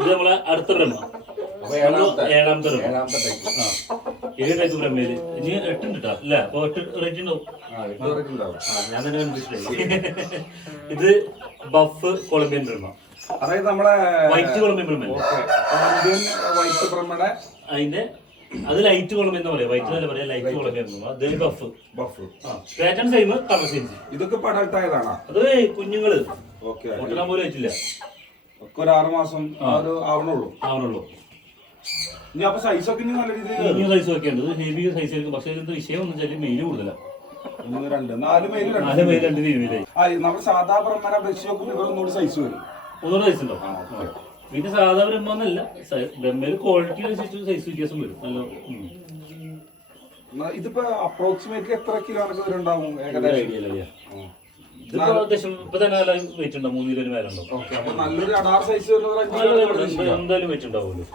ഇത് നമ്മളെ അടുത്ത ബ്രഹ്മ. ഏഴാമത്തെ. ബ്രഹ്മ. ഏഴ് ടൈപ്പ് ബ്രഹ്മയിൽ ഇനി എട്ടുണ്ട് കേട്ടോ ഇല്ല അപ്പൊ എട്ട് റേറ്റ് ഉണ്ടാവും. ഞാൻ തന്നെ കണ്ടിട്ടില്ല ഇത് ബഫ് കൊളംബിയൻ ബ്രഹ്മ. അതായത് നമ്മളെ വൈറ്റ് കൊളംബിയൻ ബ്രഹ്മ വൈറ്റ് ബ്രഹ്മയുടെ അതിന്റെ അത് ലൈറ്റ് കൊളംബിയൻ എന്ന് പറയാം. വൈറ്റ് നല്ല പറയാം ലൈറ്റ് ബ്രഹ്മ. അത് buff. Buff. Pattern same colour change ഇതൊക്കെ ആയതാണോ? അത് കുഞ്ഞുങ്ങൾ. ഓക്കെ. പോലും വെച്ചില്ല ഒരു ആറ് മാസം ആ. ഒരു ആവണുള്ളൂ. ആവണുള്ളൂ. ഇനി അപ്പൊ സൈസ് ഒക്കെ ഇനി നല്ല രീതിയിൽ സൈസ് ഒക്കെ ഉണ്ട്. ഹെവി സൈസ് ആയിരിക്കും. പക്ഷേ ഇതിന്റെ വിഷയം എന്ന് വെച്ചാൽ മെയിൽ കൂടുതലാണ് ഒന്ന് രണ്ട് നാല് മെയിൽ നാല് മെയിൽ രണ്ട് ആ നമ്മുടെ സാധാ ബ്രഹ്മനെ അപേക്ഷിച്ച് നോക്കുമ്പോൾ ഇവർ സൈസ് വരും. ഒന്നുകൂടെ സൈസ് ഉണ്ടോ? പിന്നെ സാധാ ബ്രഹ്മ എന്നല്ല ബ്രഹ്മയിൽ ക്വാളിറ്റി അനുസരിച്ച് സൈസ് വ്യത്യാസം വരും. നല്ല ഇതിപ്പോ അപ്രോക്സിമേറ്റ്ലി എത്ര കിലോ വരെ ഉണ്ടാവും ഏകദേശം. ഇതിപ്പോ ഏകദേശം ഇപ്പൊ തന്നെ നല്ല വെയിറ്റ് ഉണ്ടാവും മൂന്ന് കിലോ മേലുണ്ടോ നല്ലൊരു അടാർ സൈസ്. എന്തായാലും വെയിറ്റ് ഉണ്ടാവുമല്ലോ